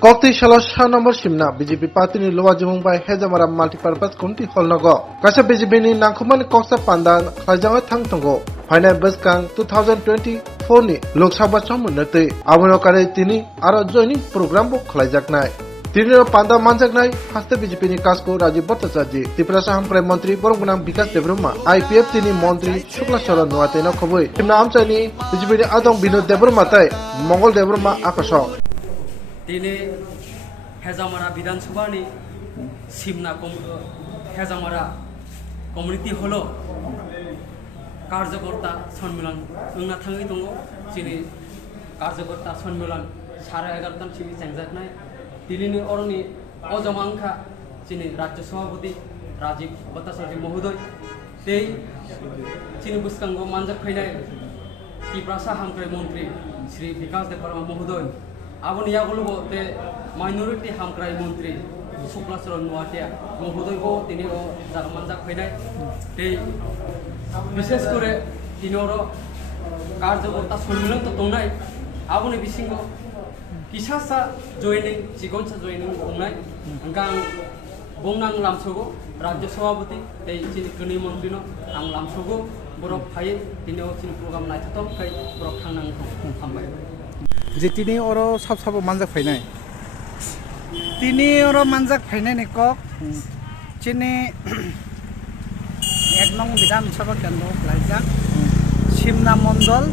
Kokti Shalo Number Shimna, BJP Party ni Lowa Jumbai Hezamara Multipurpose Community Hall Nago. Kasa BJP ni Nangkuman Koksa Pandan, Kajanga Tang Tongo. Final Baskang 2024 ni Lok Sabha Chamunate. Abono Kare Tini Ara Joining Program Book Klajaknai. Tini Panda Manjaknai, Hasta BJP ni Kasko Rajiv Bhattacharya. Tripura Saham Prime Ministry Boronggunang Vikas Debroma. IPF Tini Mantri Shukla Sharan Nuatena Khoboi. Timna Amchani BJP ni Adong Binod Debroma Tai. Mongol Debroma Akasho. Tini Hezamara Vidansabha ni Simna Hezamara Community Holo Karjakorta Sonmilan Ungna Thangi Tongo Chini Karjakorta Sonmilan Sara 11 Chini Changjaknai Tini ni Oroni Ojamangkha Chini Rajya Sabhapati Rajiv Bhattacharya Mohodoy Tei Chini Buskango Manjak Phainai Tripura Saham Prime Ministry Shri Vikas Debroma Mohodoy Abon yagulo te minority hamkrai mantri Shukla Sharan Nuatia Mohodoy go tini o jagamanjak phainai te bishesh kore tinoro karjakorta sonmilan to tongnai aboni bisingo kisasa joining chigonsa joining ongnai angkang bongnang lamsogo rajya sabhapati te chini kuni mantri no ang lamsogo borok phai tini o chini program naithatom khai borok thangnang hambai যে তিনি ওর সব সব মানজাক ফাইনাই তিনি ওর মানজাক ফাইনাই নি cock চিনি 1 নং বিধানসভা কেন্দ্র লাইজাক সিমনা মন্ডল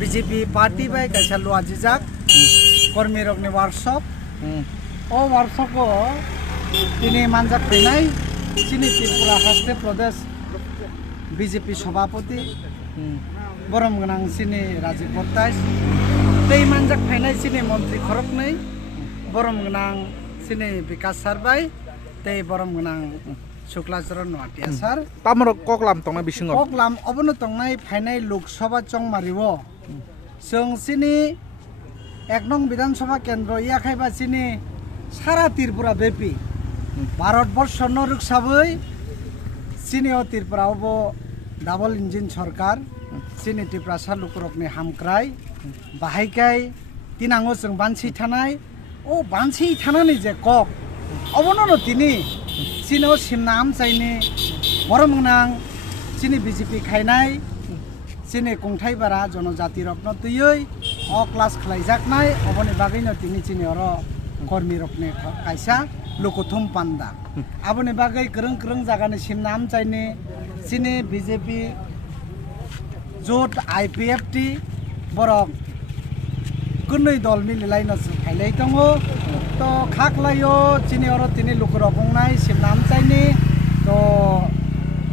বিজেপি পার্টি বাই কাইসা লুয়াজিজাক কর্মী রগনি ওয়ার্কশপ ও ওয়ার্কশপ তিনি মানজাক ফাইনাই চিনি ত্রিপুরা হাস্তে প্রদেশ বিজেপি সভাপতি বরমগনাং চিনি Rajib বর্তাই Tei manjak phainai sini Mantri Khoroknai Boromgonang sini Vikas Sarbai tei Boromgonang Shukla Sharan Nuatia sar Tamro Koklam Tongnai Bisingo Koklam obono tongnai phainai Lok Sabha Chongmariwo Song sini 1 নং বিধানসভা কেন্দ্র ইয়াখাইবা sini সারা ত্রিপুরা বেপি ভারতবর্ষ নরুক সাবই sini o Tripura obo double engine সরকার sini Tripura Lukurokni hamkrai bahaikai tinango jeng bansi thanai o bansi thanani je kok obono no tini sino simnam chaini boromgonang sini BJP khainai sini kongthai bara jonojati rokno tuyoi o class khlaijaknai oboni bagai no tini sini oro kormi rokne kaisa lokothum panda aboni bagai kreng kreng jagani simnam chaini sini BJP jot IPFT borok kunui dol mililai no khailai tongo to khaklayo chini oro tini lukurok ongnai simnam chaini to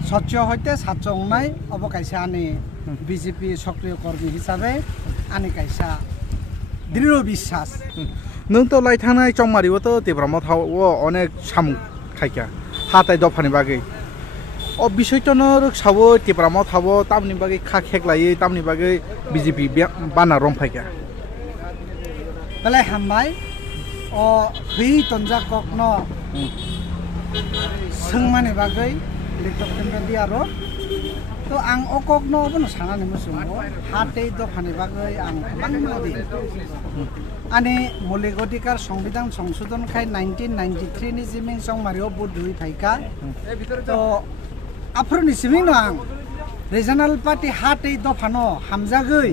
sotyo hoite satcho ongnai obo kaisa ani BJP সক্রিয় কর্মী হিসাবে ani kaisa দৃঢ় বিশ্বাস nung to lai thanai chongmariwo to Tibramo thawo onek sam khaika hatai dofani bagai o বিষয় তো নরক সাবো Tibramo thawo tamni bagai kha kheklai tamni bagai BJP bana romphaika Balai hambai o hui tonja kokno sengmani bagai laptop tempe diaro to ang okokno bono sanani musungo hatei dofani bagai ang bangmadi ani maulik অধিকার সংবিধান সংশোধন khai 1993 ni jiming songmario budhui phaika to afroni siming no ang regional party hatei dofano hamjagoi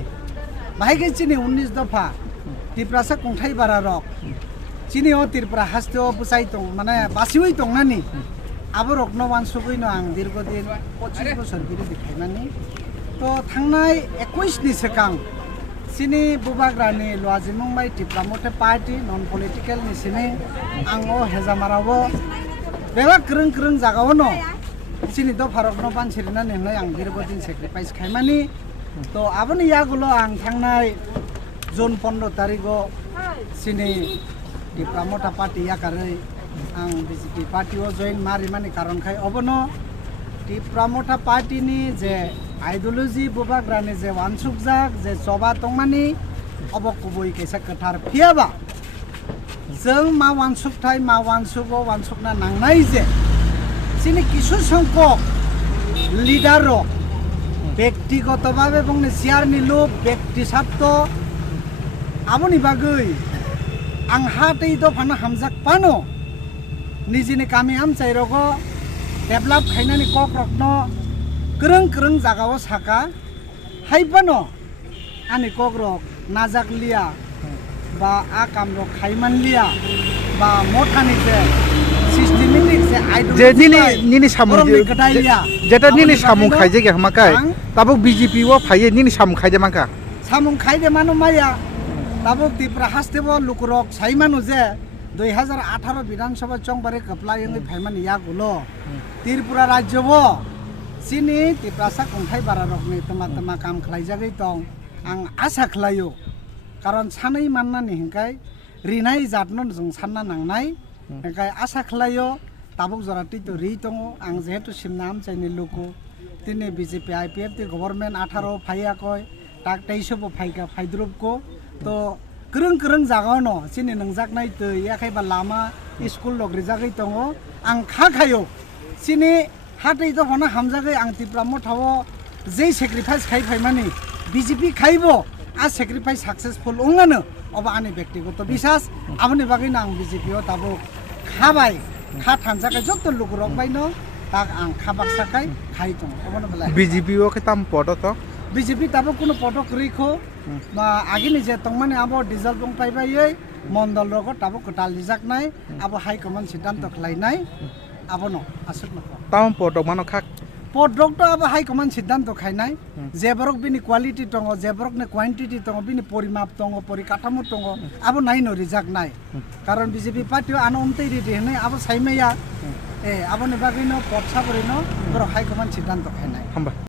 bahai chini 19 dofa Tripura kongthai bara rok chini o Tripura haste o pusai tong mane basioi tongnani abo rokno wansugoi no ang dirgodin 25 বছর biri dikhaimani to thangnai 21 ni sekang sini bubagrani luajimung bai Tripura mote party non political ni sini ango hejamarabo beba kreng kreng jagao no sini do farokno bansirina nenglai ang dirgodin sacrifice khaimani to aboni yagulo ang thangnai June 15 tarikho sini Tripura mota party yakarei ang BJP party o join mari mani karon khai obono Tripura mota party ni je ideology bubagrani je wansukjak je choba tongmani obo kubui kaisa kathar phiaba jeng ma wansukthai ma wansugo wansukna nangnai je sini kisu songkok leader rok ব্যক্তিগতভাবে এবং chair নিলো ব্যক্তি স্বার্থ আমনি বাগৈ ang hatay do phana hamjak pano nijini kami amchai rogo develop khainani kok rokno kreng jagao saka haibano ani kok rok najak liya ba akam rok khaiman liya ba mothani je systematic je idol যে নিনি সামুং যেটা নিনি সামুং খাইজে গে হামাকাই তাবুক BJP ও ফাইয়ে নিনি সামুং খাইজে মাকা samung khaide manu maya tabuk tipra hastebo lukurok saimanu je 2018 বিধানসভা চংবারে কাপলায়নি ফাইমানি ইয়াগুলো ত্রিপুরা রাজ্যবো সিনি ত্রিপ্রাসা কংথাই বারা রকনি তমা কাম খাইজাগै दं आं आसा खालायो कारण सानै माननानि हिंखाय रिनाय जातनो जों सानना नांनाय हिंखाय आसा खालायो ताबुक जराति तो रि दङ आं जेहेतु सिमनाम चाइनि लुकु तिनि बिजेपि आइपिएफ ति government 18 फायाखय tak 23 bo phaiga phaidrup ko to kreng jagano sini nangjaknai tei yakhai ba lama school log rijagai tongo ang khayo sini hatai do hona hamjagai ang tipramo thawo jei sacrifice khai phaimani BJP khaibo a sacrifice successful ongano oba ani byaktigoto bisas aboni bagai nang BJP o tabo khabai kha thanjakai jotto lukurok baino tak ang khabak sakai khai tongo obono belai BJP ও খেতাম পটো তো BJP tabo kuno potok rikho ma agini je tongmani abo diesel bong paibai mondol rogo tabo kotal lijak nai abo high command siddhanto khlainai abo no asuk no তাম পটো মানো খাক podrok to abo high command siddhanto khainai jeborok bini quality tongo jeborok ne quantity tongo bini porimap tongo porikatamo tongo abo nai no rijak nai karon BJP party ano umtei ri henai abo saimeya abo ne bagino potsa borino boro high command siddhanto khainai হামবা